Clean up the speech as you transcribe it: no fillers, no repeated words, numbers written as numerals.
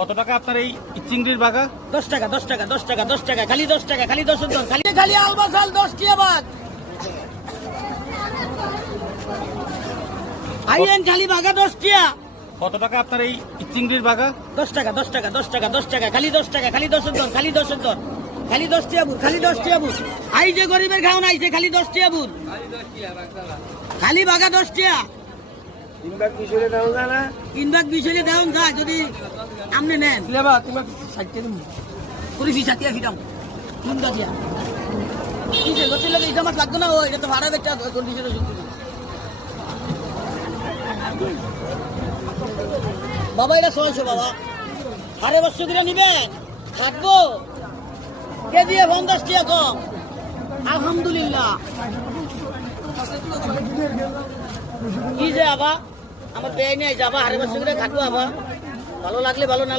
কত টাকা আপনার এই চিংড়ির বাগা? 10 টাকা 10 টাকা 10 টাকা 10 টাকা খালি 10 টাকা খালি 10 জন খালি খালি আলবাসাল 10 টিয়া বাগ আইলেন খালি বাগা 10 টিয়া। কত টাকা আপনার এই চিংড়ির বাগা? 10 টাকা 10 টাকা 10 টাকা 10 টাকা খালি 10 টাকা খালি 10 জন খালি 10 জন খালি 10 টিয়া বুট খালি 10 টিয়া বুট আই যে গরিবের খাওন আইছে খালি 10 টিয়া বুট খালি বাগা 10 টিয়া। 3 ভাগ 20 হলে দাও না 3 ভাগ 20 হলে দাও না যদি আমনে নেন লেবা তুমি 60 টাকা দিন পুরি 60 ফিটাম কোন দাদিয়া কি যে গতে লাগে এটা মাছ লাগতো না ও এটা তো ভাড়া বেচা কন্ডিশনে শুনতে বাবা এটা 600 বাবা আরে 500 করে নিবেন থাকবো কে দিয়ে 50 টাকা কম আলহামদুলিল্লাহ কি যে আবা আমার পেয়ে নিয়ে যাবা আরে 500 করে খাটবো আবা ভালো লাগলে ভালো না